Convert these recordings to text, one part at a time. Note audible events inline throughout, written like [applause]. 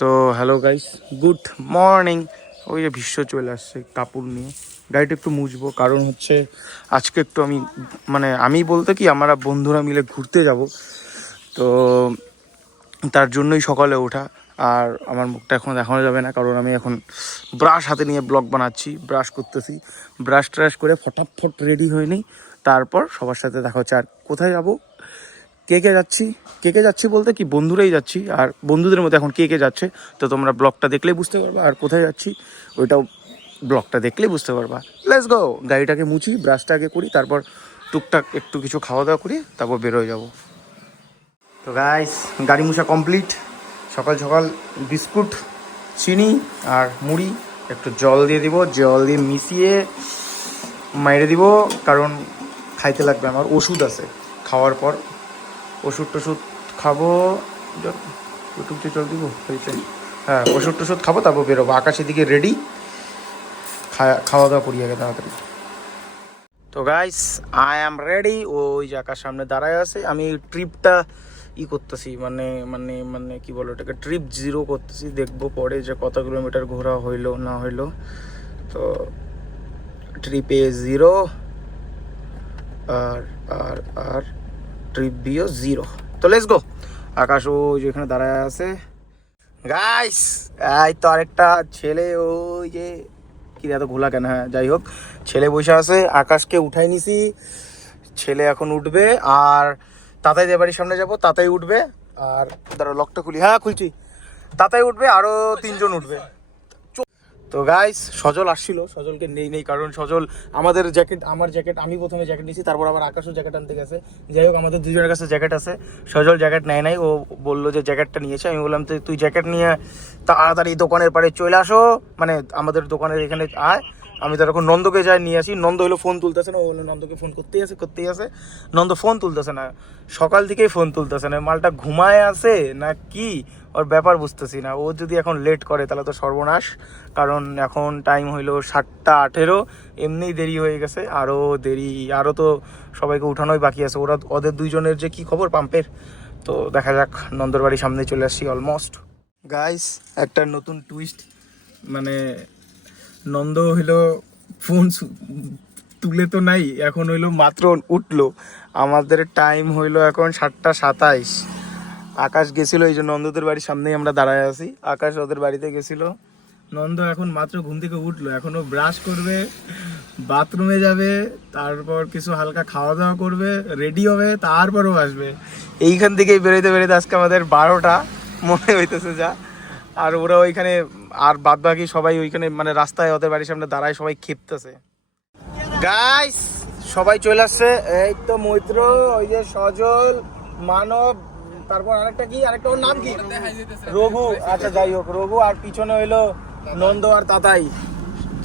তো hello guys good morning ওই যে ভীষ্ম চলে আসছে কাপড় নিয়ে। গাড়িটা একটু মুছবো, কারণ হচ্ছে আজকে একটু আমি মানে আমি বলতে কি, আমরা বন্ধুরা মিলে ঘুরতে যাব। তো তার জন্যই সকালে ওঠা। আর আমার মুখটা এখন দেখানো যাবে না, কারণ আমি এখন ব্রাশ হাতে নিয়ে ব্লগ বানাচ্ছি ব্রাশ করতেছি। ব্রাশ ট্রাশ করে ফটাফট রেডি হয়ে নিই তারপর সবার সাথে দেখা হচ্ছে। আর কোথায় যাব? কে কে যাচ্ছি? কে কে যাচ্ছি বলতে কি বন্ধুরাই যাচ্ছি, আর বন্ধুদের মধ্যে এখন কে কে যাচ্ছে, তো তোমরা ব্লগটা দেখলেই বুঝতে পারবা, আর কোথায় যাচ্ছি, ওইটাও ব্লগটা দেখলেই বুঝতে পারবা। লেটস গো গাড়িটাকে মুছি ব্রাশটা আগে করি, তারপর টুকটাক একটু কিছু খাওয়া দাওয়া করি, তারপর বেরোয় যাব। তো গাইস গাড়ি মুছা কমপ্লিট সকাল সকাল বিস্কুট, চিনি আর মুড়ি, একটু জল দিয়ে দিব, জল দিয়ে মিশিয়ে মাইরে দিব, কারণ খাইতে লাগবে আমার, ওষুধ আছে, খাওয়ার পর। ওষুধ টষুধ খাব ইউটিউব চল দিব হ্যাঁ ওষুধ টষুধ খাব, তারপর বেরোবো। আকাশের দিকে রেডি খাওয়া দাওয়া করি আগে তাড়াতাড়ি। তো গাইস আই অ্যাম রেডি ওই আকাশ সামনে দাঁড়ায় আছে। আমি ট্রিপটা ই করতেছি মানে মানে মানে কি বলো এটাকে ট্রিপ জিরো করতেছি। দেখব পরে যে কত কিলোমিটার ঘোরা হইল, না হইল। তো ট্রিপে জিরো আর আর আর ট্রিপ বিও জিরো তো লেটস গো আকাশ ওই যে এখানে দাঁড়ায় আছে। গাইস এই তো আরেকটা ছেলে, ওই যে কি এত ঘোলা কেন? হ্যাঁ যাই হোক। ছেলে বসে আছে, আকাশকে উঠাই নিছি। ছেলে এখন উঠবে, আর তাতাই দিয়ে বাড়ির সামনে যাব, তাতাই উঠবে। আর দাঁড়া লকটা খুলি। হ্যাঁ খুলছি। তাতাই উঠবে, আরও তিনজন উঠবে। তো গাইস সজল আসছিল। সজলকে নেই নেই, কারণ সজল আমাদের জ্যাকেট আমার জ্যাকেট আমি প্রথমে জ্যাকেট নিয়েছি তারপর আবার আকাশও জ্যাকেট আনতে গেছে। যাই হোক, আমাদের দুজনের কাছে জ্যাকেট আছে। সজল জ্যাকেট নেয় নাই, ও বলল যে জ্যাকেটটা নিয়েছে, আমি বললাম তুই জ্যাকেট নিয়ে তাড়াতাড়ি দোকানের পাড়ে চলে আসো। মানে আমাদের দোকানের এখানে আয়। আমি তো এখন নন্দকে যাই নিয়ে আসি, নন্দ হলো ফোন তুলতেছে না, ও নন্দকে ফোন করতেই আছে করতেই আছে নন্দ ফোন তুলতেছে না, সকাল থেকেই ফোন তুলতেছে না, মালটা ঘুমায় আছে না কি? ওর ব্যাপার বুঝতেছি না, ও যদি এখন লেট করে তাহলে তো সর্বনাশ, কারণ এখন টাইম হইল সাতটা আঠেরো, এমনিই দেরি হয়ে গেছে আরও দেরি আরও তো সবাইকে উঠানোই বাকি আছে, ওরা ওদের দুইজনের যে কি খবর পাম্পের? তো দেখা যাক, নন্দর বাড়ির সামনে চলে আসছি অলমোস্ট গাইস একটা নতুন টুইস্ট মানে নন্দ হইল ফোন তুলে তো নাই, এখন হইল মাত্র উঠল। আমাদের টাইম হইল এখন সাতটা সাতাইশ। আকাশ গেছিল, এই যে নন্দদের বাড়ির সামনেই আমরা দাঁড়ায় আছি। আকাশ ওদের বাড়িতে গেছিল। নন্দ এখন মাত্র ঘুম থেকে উঠল। এখনও ব্রাশ করবে বাথরুমে যাবে, তারপর কিছু হালকা খাওয়া দাওয়া করবে রেডি হবে, তারপরও আসবে। এইখান থেকেই বেরোতে বেরোতে আজকে আমাদের বারোটা। মনে হইতেছে যা। আর ওরা ওইখানে আর বাদ বাকি সবাই ওইখানে মানে রাস্তায় ওদের বাড়ির সামনে দাঁড়ায় সবাই খেপতেছে। গাইস সবাই চলে আসছে। এই তো মৈত্র ওই যে সজল মানব তারপর আরেকটা কি? আরেকটা ওর নাম কি? রঘু। আচ্ছা যাই হোক রঘু আর পিছনে হইল নন্দ আর তাতাই।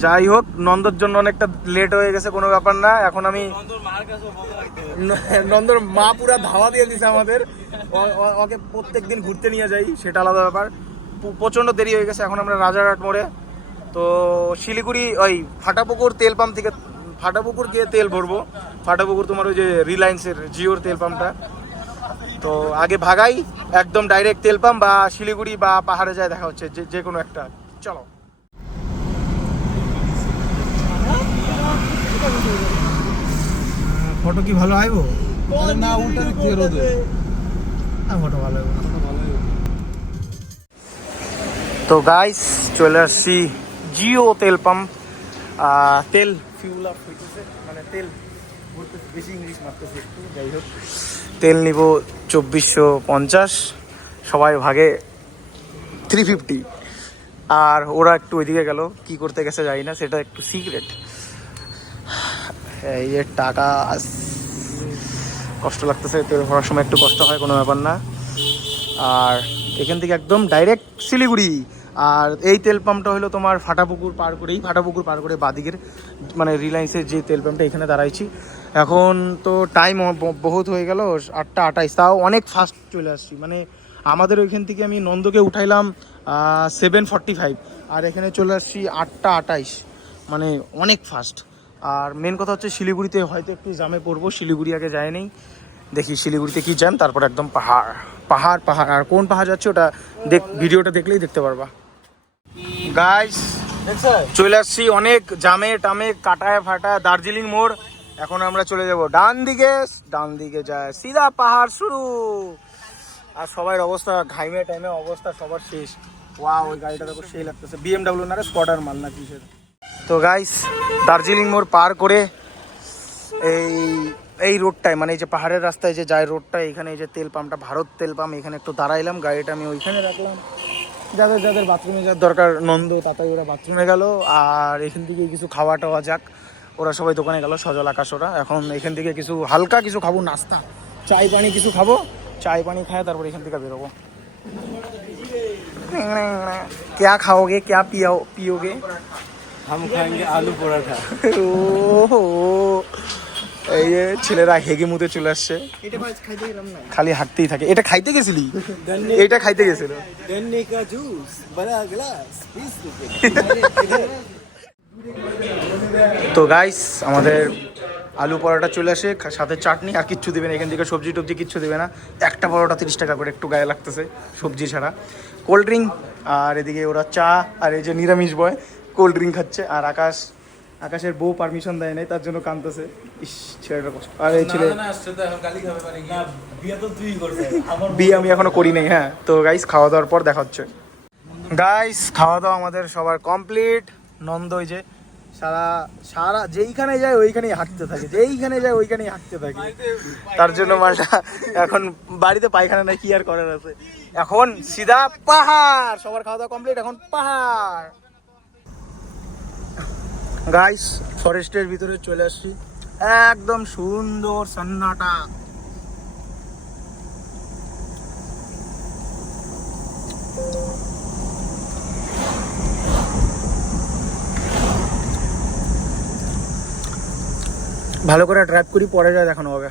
যাই হোক নন্দর জন্য অনেকটা লেট হয়ে গেছে কোনো ব্যাপার না। এখন আমি নন্দর মা পুরা ধাওয়া দিয়ে দিছে আমাদের। ওকে প্রত্যেক দিন ঘুরতে নিয়ে যাই সেটা আলাদা ব্যাপার। প্রচণ্ড দেরি হয়ে গেছে। এখন আমরা রাজারহাট মোড়ে। তো শিলিগুড়ি ওই ফাটাপুকুর তেল পাম্প থেকে ফাটাপুকুর গিয়ে তেল ভরবো। ফাটাপুকুর তোমার ওই যে রিলায়েন্সের জিওর তেল পাম্পটা। তো আগে ভাগাই একদম ডাইরেক্ট তেল পাম্প বা শিলিগুড়ি বা পাহাড়ে যায় দেখা হচ্ছে যে যে কোনো একটা। চলো। ফটো কি ভালো আইবো? না উল্টা থেকে রোদে। ফটো ভালো আইবো তো গাইস চলে আসছি জিও তেল পাম্প তেল ফিউল আপ হইতেছে মানে তেল বেশি ইংলিশ মারতেছে একটু, যাই হোক। তেল নিব চব্বিশশো পঞ্চাশ, সবাই ভাগে থ্রি ফিফটি আর ওরা একটু ওইদিকে গেল, কি করতে গেছে জানি না, সেটা একটু সিক্রেট এই যে টাকা কষ্ট লাগতেছে, তেল ভরার সময় একটু কষ্ট হয়, কোনো ব্যাপার না। আর এখান থেকে একদম ডাইরেক্ট শিলিগুড়ি। আর এই তেল পাম্পটা হলো তোমার ফাটাপুকুর পার করেই, ফাটাপুকুর পার করে বাদিকের মানে রিলায়েন্সের যে তেল পাম্পটা এখানে দাঁড়াইছি। এখন তো টাইম বহুত হয়ে গেল, আটটা আটাইশ। তাও অনেক ফাস্ট চলে আসছি। মানে আমাদের ওইখান থেকে আমি নন্দকে উঠাইলাম সেভেন ফর্টি ফাইভ আর এখানে চলে আসছি আটটা আটাইশ। মানে অনেক ফাস্ট আর মেন কথা হচ্ছে শিলিগুড়িতে হয়তো একটু জামে পড়ব, শিলিগুড়ি আগে যায় নেই। দেখি শিলিগুড়িতে কি জ্যাম তারপর একদম পাহাড় পাহাড় পাহাড়। আর কোন পাহাড় যাচ্ছে ওটা দেখ ভিডিওটা দেখলেই দেখতে পারবা। গাইস চলে আসছি অনেক জামে টামে, কাটায় ফাটায়, দার্জিলিং মোড়। এখন আমরা চলে যাব ডান দিকে ডান দিকে যায় সিধা পাহাড় শুরু। আর সবার অবস্থা, ঘাইমে টাইমে অবস্থা সবার শেষ। ওয়া ওই গাড়িটা দেখো, সেই লাগতেছে। বিএমডাব্লিউ না রে, স্কটার মাল না কিসের? তো গাইস দার্জিলিং মোড় পার করে এই এই রোডটায় মানে এই যে পাহাড়ের রাস্তায় যে যায় রোডটা এখানে এই যে তেল পাম্পটা, ভারত তেল পাম্প, এখানে একটু দাঁড়াইলাম, গাড়িটা আমি ওইখানে রাখলাম। যাদের যাদের বাথরুমে যাওয়ার দরকার নন্দ তাতাই ওরা বাথরুমে গেল আর এখান থেকে কিছু খাওয়া টাওয়া যাক ওরা সবাই দোকানে গেল সজল আকাশ ওরা এখন এখান থেকে কিছু হালকা কিছু খাবো নাস্তা চাই পানি কিছু খাবো চাই পানি খায় তারপর এখান থেকে বেরোবো क्या खाओगे क्या पियाओ पियोगे हम खाएंगे आलू पराठा [laughs] ওহো এই যে ছেলেরা হেগে মুতে চলে আসছে। খালি হাঁটতেই থাকে। এটা খাইতে গেছিলি? এটা খাইতে গেছিল। তো গাইস আমাদের আলু পরোটা চলে আসে সাথে চাটনি আর কিচ্ছু দেবে না। এখান থেকে সবজি টবজি কিচ্ছু দেবে না। একটা পরোটা তিরিশ টাকা করে একটু গায়ে লাগতেছে সবজি ছাড়া। কোল্ড ড্রিঙ্ক আর এদিকে ওরা চা আর এই যে নিরামিষ বয় কোল্ড ড্রিঙ্ক খাচ্ছে। আর আকাশ আকাশের বউ পারমিশন দেয় নাই তার জন্য কাঁদতেছে। ইস ছেলেটা কষ্ট। আর এই ছেলে বিয়া আমার বিয়ে আমি এখনও করি নাই হ্যাঁ। তো গাইস খাওয়া দাওয়ার পর দেখা হচ্ছে। গাইস খাওয়া দাওয়া আমাদের সবার কমপ্লিট নন্দ ওই যে সারা সারা যেইখানে যায় ওইখানেই হাঁটতে থাকে। যেইখানে যায় ওইখানেই হাঁটতে থাকে। তার জন্য মালটা এখন বাড়িতে পায়খানা নাই কি আর করার আছে? এখন সিধা পাহাড়! সবার খাওয়া দাওয়া কমপ্লিট এখন পাহাড়! গাইস ফরেস্টের ভিতরে চলে আসছি। একদম সুন্দর সান্নাটা। ভালো করে ড্রাইভ করি, পরে যা দেখানো হবে।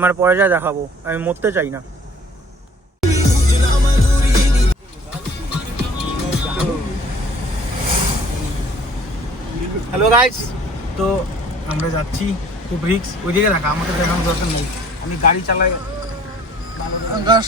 মানে পরে যা দেখাবো, আমি মরতে চাই না। হ্যালো গাইস তো আমরা যাচ্ছি খুব রিক্স ওইদিকে দেখা আমাকে দেখানোর দরকার নেই। আমি গাড়ি চালাই। আকাশ।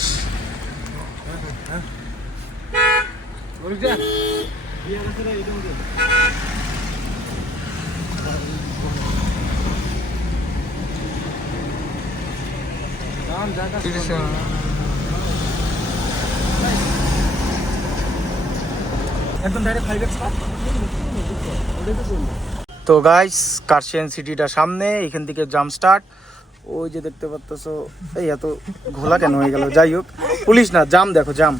একদম ডাইরেক্ট ফাইভ এক্স তো গাইস কার্শিয়ান সিটিটা সামনে, এখান থেকে জাম স্টার্ট ওই যে দেখতে পারতেছো এই এত ঘোলা কেন হয়ে গেল? যাই হোক, পুলিশ না জাম দেখো জাম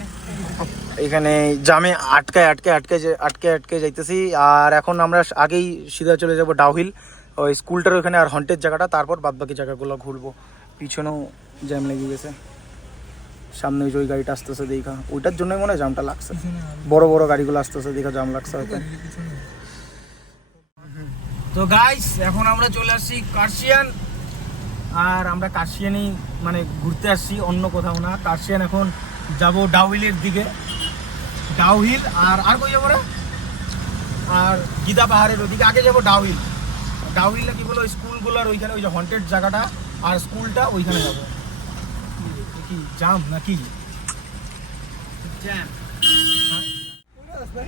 এখানে জামে আটকায় আটকে আটকে আটকে আটকে যাইতেছি। আর এখন আমরা আগেই সিধা চলে যাব ডাউহিল ওই স্কুলটার ওখানে আর হন্টের জায়গাটা, তারপর বাদ বাকি জায়গাগুলো ঘুরবো। পিছনেও জ্যাম লেগে গেছে। সামনে ওই গাড়িটা আসতেছে, দেখা। ওইটার জন্যই মনে হয় জামটা লাগছে। বড় বড় গাড়িগুলো আসতেছে, দেখা জাম লাগছে হয়তো। তো গাইস এখন আমরা চলে আসছি কার্শিয়ান আর আমরা কার্শিয়ানই মানে ঘুরতে আসছি অন্য কোথাও না। কার্শিয়ান এখন যাব ডাউহিলের দিকে। ডাউহিল আর আর কই যাব রে? আর গীতা পাহাড়ের ওদিকে। আগে যাব ডাউহিল ডাউহিলে কি বলো স্কুলগুলোর ওইখানে ওই যে হন্টেড জায়গাটা আর স্কুলটা ওইখানে যাব। কি জাম নাকি? জ্যাম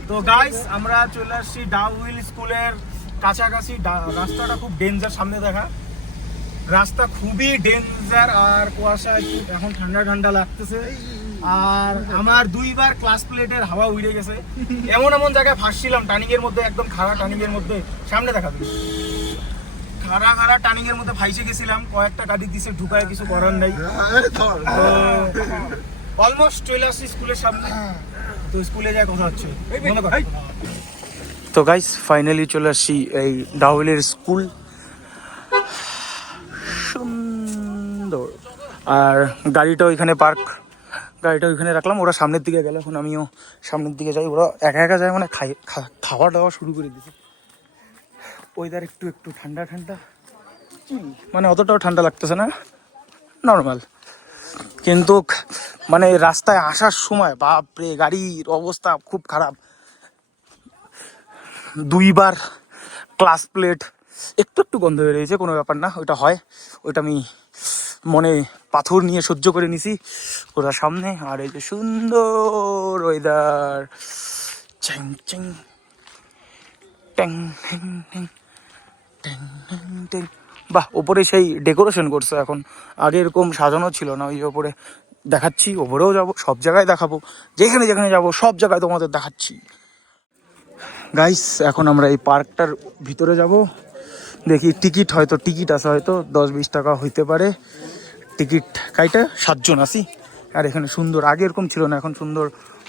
তো গাইস আমরা চলে আসছি ডাউহিল স্কুলের কাছাকাছি রাস্তাটা খুব ডেঞ্জার সামনে দেখা। রাস্তা খুবই ডেঞ্জার আর কুয়াশা এখন ঠান্ডা ঠান্ডা লাগতেছে। আর আমার দুইবার ক্লাস প্লেটের হাওয়া উড়ে গেছে। এমন এমন জায়গায় ফাঁসছিলাম টার্নিং এর মধ্যে একদম খাড়া টার্নিং এর মধ্যে। সামনে দেখা খাড়া খাড়া টার্নিং এর মধ্যে ফাইসে গেছিলাম কয়েকটা গাড়ি দিছে ঢুকায় কিছু করার নাই। অলমোস্ট চলে আসছি স্কুলের সামনে। তো স্কুলে যায় কথা হচ্ছে। তো গাইস ফাইনালি চলে আসছি এই ডাউলের স্কুল সুন্দর। আর গাড়িটা ওইখানে পার্ক গাড়িটা ওইখানে রাখলাম, ওরা সামনের দিকে গেল, এখন আমিও সামনের দিকে যাই। ওরা একা একা যায় মানে খাই খাওয়া দাওয়া শুরু করে দিয়েছে ওয়েদার একটু একটু ঠান্ডা ঠান্ডা। মানে অতটাও ঠান্ডা লাগতেছে না। নর্মাল কিন্তু মানে রাস্তায় আসার সময়, বাপরে, গাড়ির অবস্থা খুব খারাপ। দুইবার ক্লাস প্লেট, একটু একটু গন্ধ বেরিয়েছে কোনো ব্যাপার না, ওইটা হয়। ওইটা আমি মনে পাথর নিয়ে সহ্য করে নিছি, ওরা সামনে, আর এই যে সুন্দর ওয়েদার চ্যাং চ্যাং, ট্যাং ট্যাং ট্যাং ট্যাং ট্যাং ট্যাং বাহ, ওপরে সেই ডেকোরেশন করছে এখন। আগে এরকম সাজানো ছিল না, ওই ওপরে দেখাচ্ছি, ওপরেও যাব, সব জায়গায় দেখাবো। যেখানে যেখানে যাব, সব জায়গায় তোমাদের দেখাচ্ছি। গাইস এখন আমরা এই পার্কটার ভিতরে যাব। দেখি টিকিট হয়তো, টিকিট আছে হয়তো দশ বিশ টাকা হইতে পারে। টিকিট কাইটা সাতজন আসি আর এখানে সুন্দর, আগে এরকম ছিল না, এখন সুন্দর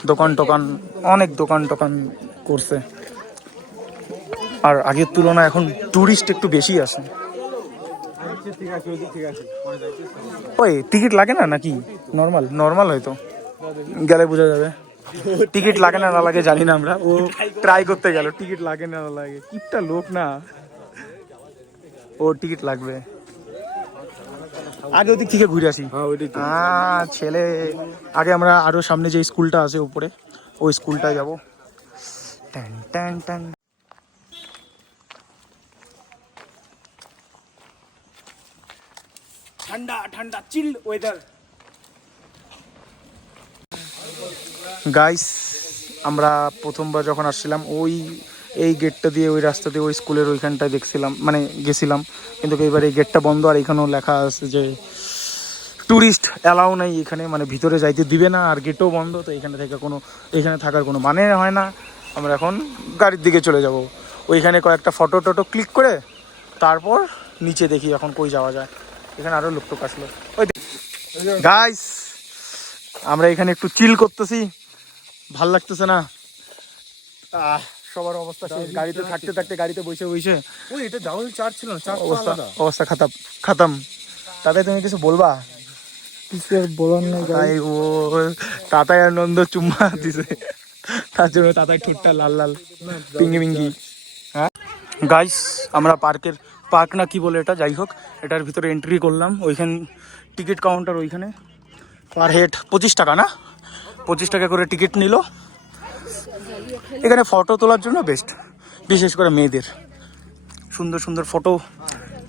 দোকান টোকান, অনেক দোকান টোকান করছে। আর আগের তুলনায় এখন টুরিস্ট একটু বেশি আসে। ওই, টিকিট লাগে না নাকি? নর্মাল নর্মাল হয়তো। গেলে বোঝা যাবে। টিকিট লাগে না না লাগে জানি না আমরা। ও ট্রাই করতে গেল টিকিট লাগে না না লাগে। কিপটা লোক না। ও টিকিট লাগবে। আগে ওদিক থেকে ঘুরে আসি। হ্যাঁ ছেলে আগে আমরা আরও সামনে যে স্কুলটা আছে উপরে ওই স্কুলটায় যাব। টান টান টান ঠান্ডা ঠান্ডা চিল ওয়েদার গাইস আমরা প্রথমবার যখন আসছিলাম, ওই, এই গেটটা দিয়ে, ওই রাস্তা দিয়ে, ওই স্কুলের ওইখানটায় দেখছিলাম মানে গেছিলাম। কিন্তু এইবার এই গেটটা বন্ধ, আর এখানেও লেখা আছে যে ট্যুরিস্ট অ্যালাউ নাই এখানে মানে ভিতরে যাইতে দিবে না, আর গেটও বন্ধ। তো এখানে থেকে কোনো, এখানে থাকার কোনো মানে হয় না। আমরা এখন গাড়ির দিকে চলে যাব। ওইখানে কয়েকটা ফটো টটো ক্লিক করে, তারপর নিচে দেখি এখন কই যাওয়া যায়। এখানে আরও লোক টোক আসলো। ওই গাইস আমরা এখানে একটু চিল করতেছি। ভালো লাগতেছে না। সবার অবস্থা গাড়িতে থাকতে থাকতে গাড়িতে বসে বসে ওই এটা ডাবল চার্জ ছিল অবস্থা অবস্থা খাতাম খাতাম। তাতে তুমি কিছু বলবা? কিছু আর বলার নেই তাই ও তাতাই আনন্দ চুম্মা দিছে। তার জন্য তাতাই ঠোঁটটা লাল লাল পিঙ্গি পিঙ্গি হ্যাঁ? গাইস আমরা পার্কের পার্ক না কি বলে এটা? যাই হোক এটার ভিতরে এন্ট্রি করলাম। ওইখান টিকিট কাউন্টার ওইখানে। পার হেড পঁচিশ টাকা, না? পঁচিশ টাকা করে টিকিট নিল। এখানে ফটো তোলার জন্য বেস্ট বিশেষ করে মেয়েদের। সুন্দর সুন্দর ফটো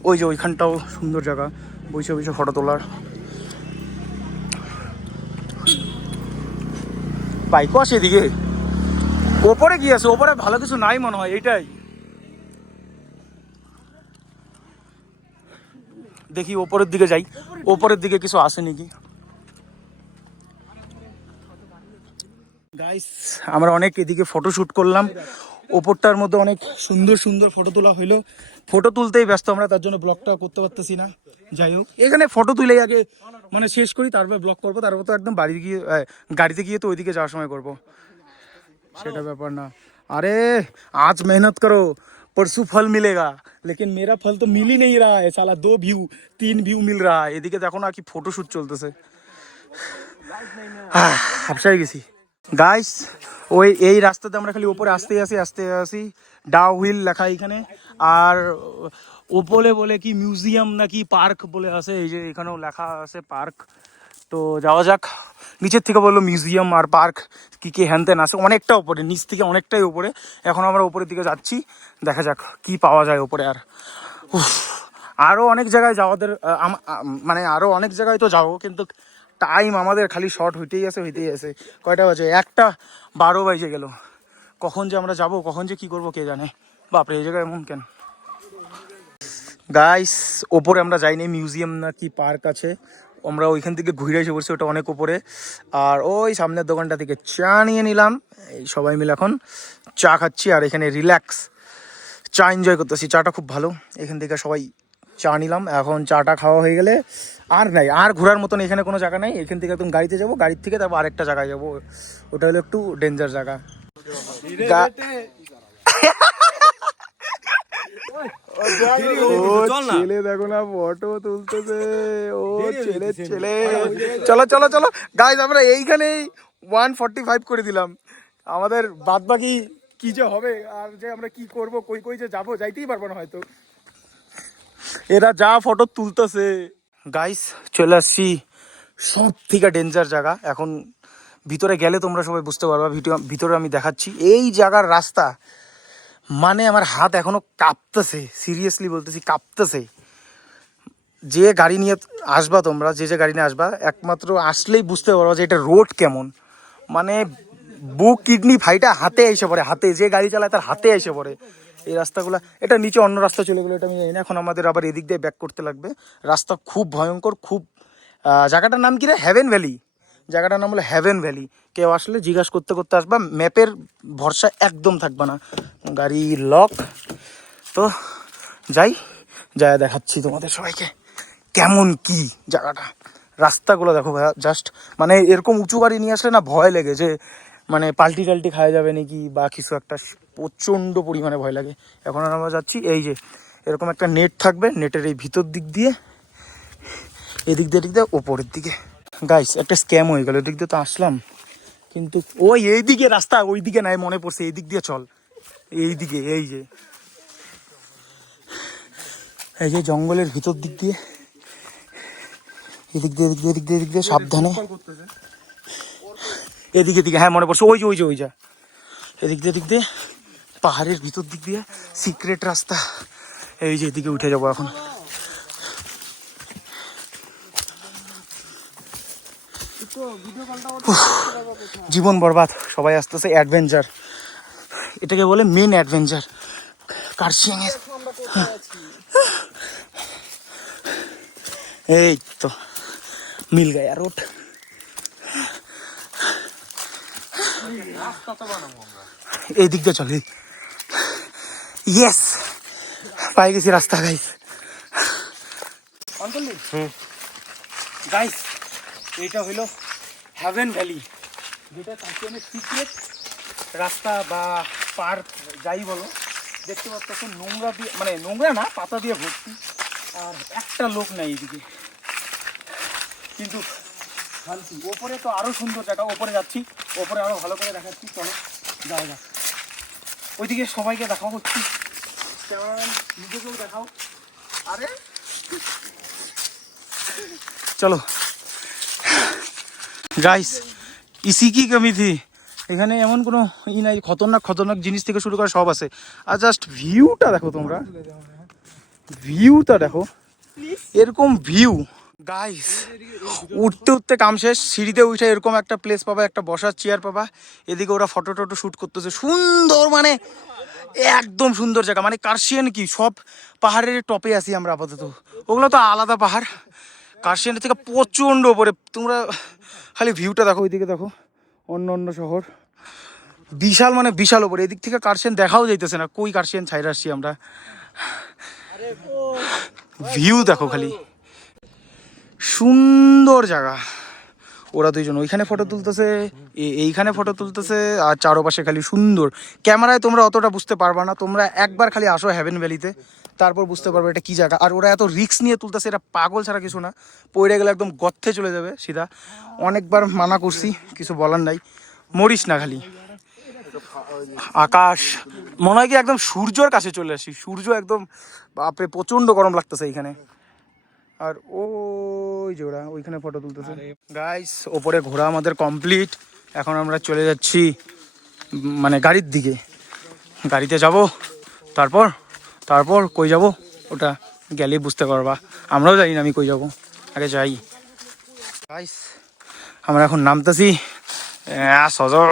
ওই যে ওইখানটাও সুন্দর জায়গা, বসে বসে ফটো তোলার। বাইকও আছে এদিকে। ওপরে কি আছে? ওপরে ভালো কিছু নাই মনে হয়, এইটাই। দেখি ওপরের দিকে যাই। ওপরের দিকে কিছু আসে নাকি? গাইস আমরা অনেক এদিকে ফটো শুট করলাম ওপরটার মধ্যে অনেক সুন্দর সুন্দর ফটো তোলা হইলো ফটো তুলতেই ব্যস্ত আমরা তার জন্য ব্লগটা করতে পারতেছি না যাই হোক এখানে ফটো তুলেই আগে মানে শেষ করি তারপর ব্লগ করবো তারপর তো একদম বাড়ি গিয়ে আহ, গাড়িতে গিয়ে তো ওইদিকে যাওয়ার সময় করব সেটা ব্যাপার না আরে आज मेहनत करो परसों फल मिलेगा लेकिन मेरा फल तो मिल ही नहीं रहा है साला दो व्यू तीन व्यू मिल रहा है এদিকে দেখো না কি ফটোশুট চলতেছে আহ, হাবসায় গেছি গাইস ওই এই রাস্তাতে আমরা খালি ওপরে আসতে আসি আসতে আসি। ডাউ হুইল লেখা এখানে আর ওপরে বলে কি মিউজিয়াম নাকি পার্ক বলে আছে, এই যে এখানেও লেখা আছে পার্ক তো যাওয়া যাক। নিচের থেকে বলল মিউজিয়াম আর পার্ক কি কি হ্যান ত্যান আছে। অনেকটা ওপরে নিচ থেকে অনেকটাই উপরে। এখন আমরা ওপরের দিকে যাচ্ছি। দেখা যাক কি পাওয়া যায় ওপরে আর। আরও অনেক জায়গায় যাওয়াদের মানে আরও অনেক জায়গায় তো যাব, কিন্তু টাইম আমাদের খালি শর্ট হইতেই আছে হইতেই আছে। কয়টা বাজে? একটা বারো বাজে গেল। কখন যে আমরা যাব, কখন যে কি করব কে জানে? বাপরে, এই জায়গায় এমন কেন? গাইস ওপরে আমরা যাইনি মিউজিয়াম না কি পার্ক আছে। আমরা ওইখান থেকে ঘুরে এসে পড়ছি, ওটা অনেক উপরে আর ওই সামনের দোকানটা থেকে চা নিয়ে নিলাম। এই সবাই মিলে এখন চা খাচ্ছি, আর এখানে রিল্যাক্স চা এনজয় করতেছি। চাটা খুব ভালো। এখান থেকে সবাই চা নিলাম এখন চাটা খাওয়া হয়ে গেলে আর নাই আর ঘোরার মতন এখানে কোনো জায়গা নাই এখান থেকে একদম গাড়িতে যাব গাড়ির থেকে তারপর আরেকটা জায়গায় যাব ওটা হলো একটু ডেঞ্জার জায়গা। ছেলে দেখো না ফটো তুলতেছে। ও ছেলে ছেলে। চলো চলো চলো। গাইজ আমরা এইখানেই ওয়ান ফর্টি ফাইভ করে দিলাম। আমাদের বাদ বাকি কি যে হবে আর যে আমরা কি করব কই কই যে যাব যাইতেই পারব না হয়তো। এরা যা ফটো তুলতেছে। গাইস চলে আসছি। সব থেকে ডেঞ্জার জায়গা। এখন ভিতরে গেলে তোমরা সবাই বুঝতে পারবা। ভিডিও, ভিতরে আমি দেখাচ্ছি। এই জায়গার রাস্তা মানে আমার হাত এখনও কাঁপতেছে। সিরিয়াসলি বলতেছি, কাঁপতেছে। যে গাড়ি নিয়ে আসবা তোমরা, যে যে গাড়ি নিয়ে আসবা, একমাত্র আসলেই বুঝতে পারব যে এটা রোড কেমন। মানে বুক, কিডনি, ভাইটা হাতে এসে পড়ে, হাতে। যে গাড়ি চালায় তার হাতে এসে পড়ে। এই রাস্তাগুলো, এটা নিচে অন্য রাস্তা চলে গেলো, এটা আমি জানি এখন আমাদের আবার এদিক দিয়ে ব্যাক করতে লাগবে। রাস্তা খুব ভয়ঙ্কর, খুব জায়গাটার নাম কি রে? হ্যাভেন ভ্যালি জায়গাটার নাম হলো হ্যাভেন ভ্যালি কেউ আসলে জিজ্ঞাসা করতে করতে আসবা ম্যাপের ভরসা একদম থাকবে না। গাড়ি লক তো যাই যাই, দেখাচ্ছি তোমাদের সবাইকে কেমন কি জায়গাটা। রাস্তাগুলো দেখো ভাইয়া জাস্ট মানে এরকম উঁচু গাড়ি নিয়ে আসলে না ভয় লেগে যে মানে পাল্টি টাল্টি খাওয়া যাবে নাকি বা কিছু একটা প্রচণ্ড পরিমাণে ভয় লাগে। এখন আমরা যাচ্ছি, এই যে এরকম একটা নেট থাকবে, নেটের এই ভিতর দিক দিয়ে, এদিক দিয়ে এদিক দিয়ে, ওপরের দিকে। গাইস একটা স্ক্যাম হয়ে গেল, এদিক দিয়ে তো আসলাম। কিন্তু ওই এইদিকে রাস্তা ওই দিকে নাই, মনে পড়ছে এই দিক দিয়ে চল। এই দিকে এই যে। এই যে জঙ্গলের ভিতর দিক দিয়ে, এদিক দিয়ে এদিক দিয়ে এদিক দিয়ে এদিক দিয়ে, সাবধানে। এদিকে দিকে হ্যাঁ মনে পড়ছে। ওই যে ওই যে, ওই যা। এদিক দিয়ে এদিক দিয়ে। পাহাড়ের ভিতর দিক দিয়ে সিক্রেট রাস্তা। এই যে, এদিকে উঠে যাব এখন। জীবন বরবাদ। সবাই আসতেছে অ্যাডভেঞ্চার এটাকে বলে মেন অ্যাডভেঞ্চার কার্শিয়াং এর? এই তো মিল গায়া রোড এই দিক দিয়ে চলে ইয়েস পাই গেছি রাস্তা গাইস গাইস এইটা হইল হ্যাভেন ভ্যালি যেটা কাশ্মীরের সিক্রেট রাস্তা বা পার্ক যাই বলো দেখতে পাচ্ছ নোংরা দিয়ে মানে নোংরা না পাতা দিয়ে ভর্তি। আর একটা লোক নাই এইদিকে কিন্তু শান্তি। ওপরে তো আরও সুন্দর জায়গা ওপরে যাচ্ছি ওপরে আরও ভালো করে দেখাচ্ছি চলো জায়গা ওইদিকে সবাইকে দেখাও হচ্ছি। নিজেকেও দেখাও। আরে চলো। গাইস ইসি কি কমি থি এখানে এমন কোনো ই নাই খতরনাক খতরনাক জিনিস থেকে শুরু করে সব আছে। আর জাস্ট ভিউটা দেখো তোমরা। ভিউটা দেখো। এরকম ভিউ গাইস উঠতে উঠতে কাম শেষ, সিঁড়িতে উঠে এরকম একটা প্লেস পাবা, একটা বসার চেয়ার পাবা। এদিকে ওরা ফটো টটো শ্যুট করতেছে। সুন্দর মানে একদম সুন্দর জায়গা। মানে কার্শিয়ান কি? সব পাহাড়ের টপে আছি আমরা আপাতত। ওগুলো তো আলাদা পাহাড়। কার্শিয়ানের থেকে প্রচণ্ড ওপরে তোমরা খালি ভিউটা দেখো, ওইদিকে দেখো। অন্য অন্য শহর। বিশাল মানে বিশাল ওপরে এদিক থেকে কার্শিয়ান দেখাও যাইতেছে না। কই কার্শিয়ান ছাইরে আসছি আমরা? ভিউ দেখো খালি। সুন্দর জায়গা। ওরা দুইজন ওইখানে ফটো তুলতেছে এইখানে ফটো তুলতেছে, আর চারোপাশে খালি সুন্দর। ক্যামেরায় তোমরা অতটা বুঝতে পারবা না, তোমরা একবার খালি আসো হ্যাভেন ভ্যালিতে তারপর বুঝতে পারবে এটা কি জায়গা। আর ওরা এত রিস্ক নিয়ে তুলতেছে, এটা পাগল ছাড়া কিছু না। পড়ে গেলে একদম গর্তে চলে যাবে, সিধা। অনেকবার মানা করছি, কিছু বলার নাই। মরিস না খালি। আকাশ, মনে হয় কি একদম সূর্যর কাছে চলে আসি। সূর্য একদম, বাপরে প্রচণ্ড গরম লাগতেছে এইখানে। আর ওই ওরা ওইখানে ফটো তুলতেছে। গাইস ওপরে ঘোরা আমাদের কমপ্লিট এখন আমরা চলে যাচ্ছি মানে গাড়ির দিকে। গাড়িতে যাব তারপর তারপর কই যাব? ওটা গেলেই বুঝতে পারবা। আমরাও জানি না আমি কই যাব। আগে যাই। গাইস আমরা এখন নামতেছি সজল।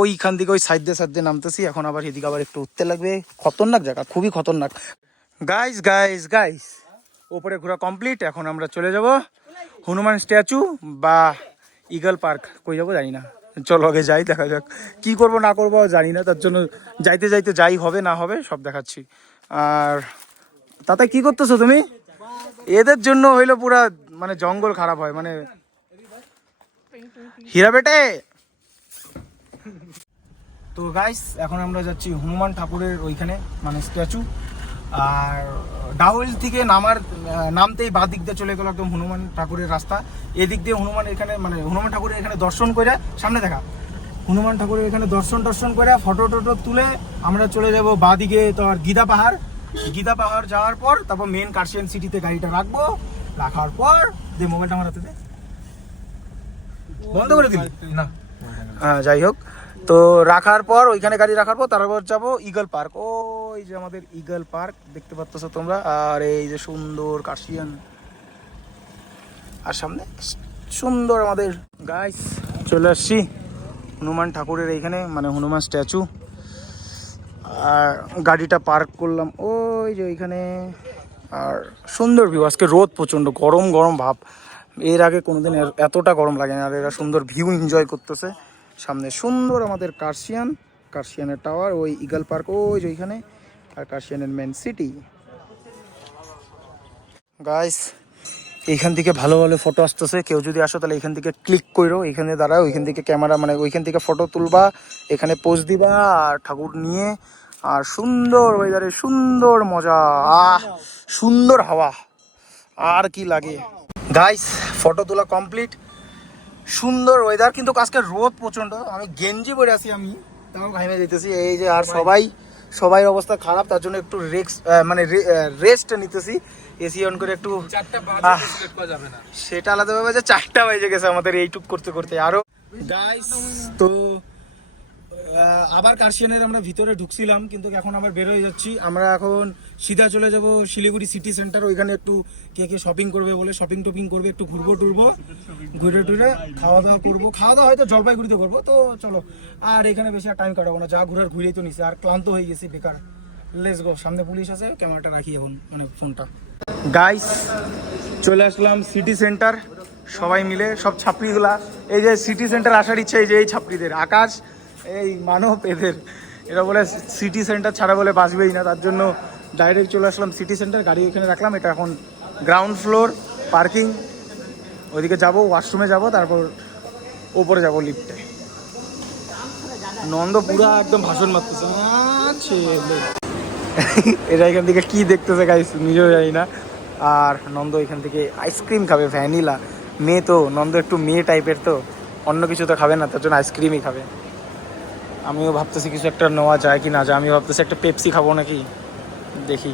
ওইখান থেকে ওই সাইড দিয়ে সাইড দিয়ে নামতেছি। এখন আবার এদিকে আবার একটু উঠতে লাগবে। খতরনাক জায়গা খুবই খতরনাক। গাইস গাইস গাইস ওপরে ঘোরা কমপ্লিট এখন আমরা চলে যাব হনুমান স্ট্যাচু বা ইগল পার্ক কই যাব জানি না। চলো আগে যাই, দেখা যাক কি করব, না করব, জানি না। তার জন্য যাইতে যাইতে যাই হবে, না হবে, সব দেখাচ্ছি। আর তাতে কি করতেছো তুমি? এদের জন্য হইল পুরা মানে জঙ্গল খারাপ হয় মানে হীরা বেটে! তো গাইস এখন আমরা যাচ্ছি হনুমান ঠাকুরের ওইখানে মানে স্ট্যাচু আর ডাউল থেকে নামার নামতেই বাঁ দিক দিয়ে চলে গেল একদম হনুমান ঠাকুরের রাস্তা। এদিক দিয়ে হনুমান এখানে মানে হনুমান ঠাকুরের এখানে দর্শন করে সামনে দেখা। হনুমান ঠাকুরের এখানে দর্শন টর্শন করে ফটো টটো তুলে আমরা চলে যাব বাঁ দিকে তো আর গীতা পাহাড়। গীতা পাহাড় যাওয়ার পর তারপর মেন কার্শিয়ান সিটিতে গাড়িটা রাখব। রাখার পর দিয়ে মোবাইলটা আমার হাতে। বন্ধ করে দিবি? না। যাই হোক। তো রাখার পর, ওইখানে গাড়ি রাখার পর, তারপর যাব ইগল পার্ক ও ওই যে আমাদের ইগল পার্ক দেখতে পাচ্ছ তোমরা? আর এই যে সুন্দর কাশিয়ান আর সামনে সুন্দর আমাদের গাইস চলে আসছি হনুমান ঠাকুরের এইখানে মানে হনুমান স্ট্যাচু আর গাড়িটা পার্ক করলাম, ওই যে ওইখানে। আর সুন্দর ভিউ আজকে রোদ প্রচণ্ড, গরম গরম ভাব। এর আগে কোনোদিন এতটা গরম লাগে না, আর এরা সুন্দর ভিউ এনজয় করতেছে। সামনে সুন্দর আমাদের কার্সিয়ান কার্শিয়ানের টাওয়ার, ওই ইগল পার্ক, ওই যে ওইখানে, আর কার্শিয়ানের মেন সিটি গাইস এইখান থেকে ভালো ভালো ফটো আসতেছে। কেউ যদি আসো, তাহলে এখান থেকে ক্লিক করো এখানে দাঁড়াও ওইখান থেকে ক্যামেরা মানে ওইখান থেকে ফটো তুলবা, এখানে পোজ দিবা, আর ঠাকুর নিয়ে, আর সুন্দর ওয়েদারে সুন্দর মজা। আহ, সুন্দর হাওয়া। আর কি লাগে। গাইস ফটো তোলা কমপ্লিট সুন্দর ওয়েদার কিন্তু আজকে রোদ প্রচণ্ড আমি গেঞ্জি পরে আছি আমি তাও ঘামে যেতেছি এই যে আর সবাই সবাই অবস্থা খারাপ তার জন্য একটু রেক্স মানে রেস্ট নিতেছি। এসি অন করে একটু সেটা আলাদা যে চারটা বাজে গেছে আমাদের এইটুক করতে করতে। আরও তো আবার কার্শিয়ানের আমরা ভিতরে ঢুকছিলাম, কিন্তু এখন আবার বের হয়ে যাচ্ছি। আমরা এখন সিধা চলে যাব শিলিগুড়ি সিটি সেন্টার, ওইখানে একটু কে কে শপিং করবে বলে শপিং টপিং করবে, একটু ঘুরবো টুরবো, ঘুরে টুরে খাওয়া দাওয়া করব। খাওয়া দাওয়া হয়তো জলপাইগুড়িতে করব, তো চলো। আর এখানে বেশি আর টাইম কাটাবো না, যা ঘুরার ঘুরেই তো নিছে, আর ক্লান্ত হয়ে গেছি, বেকার। লেস গো সামনে পুলিশ আছে ক্যামেরাটা রাখি এখন মানে ফোনটা গাইস চলে আসলাম সিটি সেন্টার, সবাই মিলে, সব ছাপড়িগুলা। এই যে সিটি সেন্টার আসার ইচ্ছে, এই যে এই ছাপড়িদের, আকাশ এই মানব এদের। এরা বলে সিটি সেন্টার ছাড়া বলে বাঁচবেই না, তার জন্য ডাইরেক্ট চলে আসলাম সিটি সেন্টার গাড়ি এখানে রাখলাম, এটা এখন গ্রাউন্ড ফ্লোর পার্কিং ওইদিকে যাব ওয়াশরুমে যাব, তারপর ওপরে যাব লিফটে নন্দ পুরা একদম ভাষণ মারতেছে এটা এখান থেকে কি দেখতেছে গাইস নিজেও জানি না। আর নন্দ এখান থেকে আইসক্রিম খাবে ভ্যানিলা মেয়ে তো, নন্দ একটু মেয়ে টাইপের তো, অন্য কিছু তো খাবে না, তার জন্য আইসক্রিমই খাবে। আমিও ভাবতেছি কিছু একটা নেওয়া যায় কি না যায়। আমি ভাবতেছি একটা পেপসি খাব নাকি? দেখি।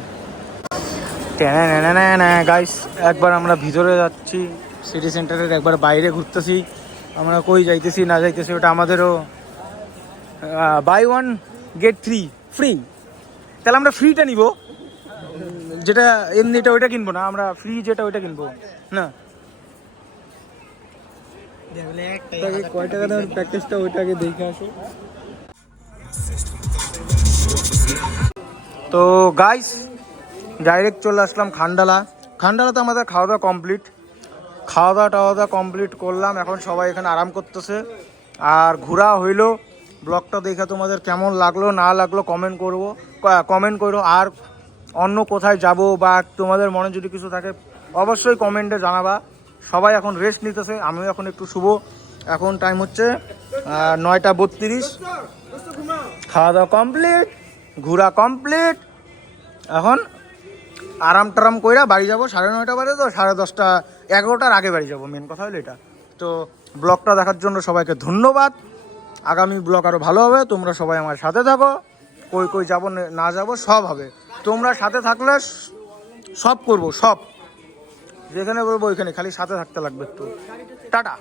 গাইস একবার আমরা ভিতরে যাচ্ছি সিটি সেন্টারের একবার বাইরে ঘুরতেছি। আমরা কই যাইতেছি না যাইতেছি ওটা আমাদেরও buy one get three free তাহলে আমরা ফ্রিটা নিব। যেটা এমনিটা ওইটা কিনবো না আমরা ফ্রি যেটা ওইটা কিনবো। না। কয় টাকা দামের প্যাকেজটা ওইটাকে দেখে আসো। তো গাইস ডাইরেক্ট চলে আসলাম খান্ডালা। খান্ডালাতে আমাদের খাওয়া দাওয়া কমপ্লিট খাওয়া দাওয়া টাওয়া দাওয়া কমপ্লিট করলাম। এখন সবাই এখানে আরাম করতেছে। আর ঘোরা হইল। ব্লগটা দেখে তোমাদের কেমন লাগল, না লাগল কমেন্ট করব। কমেন্ট করো। আর অন্য কোথায় যাব বা তোমাদের মনে যদি কিছু থাকে, অবশ্যই কমেন্টে জানাবা। সবাই এখন রেস্ট নিতেছে। আমিও এখন একটু শুভ এখন টাইম হচ্ছে নয়টা বত্রিশ। খাওয়া দাওয়া কমপ্লিট ঘোরা কমপ্লিট এখন আরাম টারাম কইরা বাড়ি যাব, সাড়ে নয়টা বাজে তো, সাড়ে দশটা, এগারোটার আগে বাড়ি যাব মেন কথা হলো এটা। তো ব্লগটা দেখার জন্য সবাইকে ধন্যবাদ। আগামী ব্লগ আরও ভালো হবে, তোমরা সবাই আমার সাথে থাকো। কই কই যাব, না যাব, সব হবে। তোমরা সাথে থাকলে সব করব, সব। যেখানে বলব ওইখানে, খালি সাথে থাকতে লাগবে একটু। টাটা।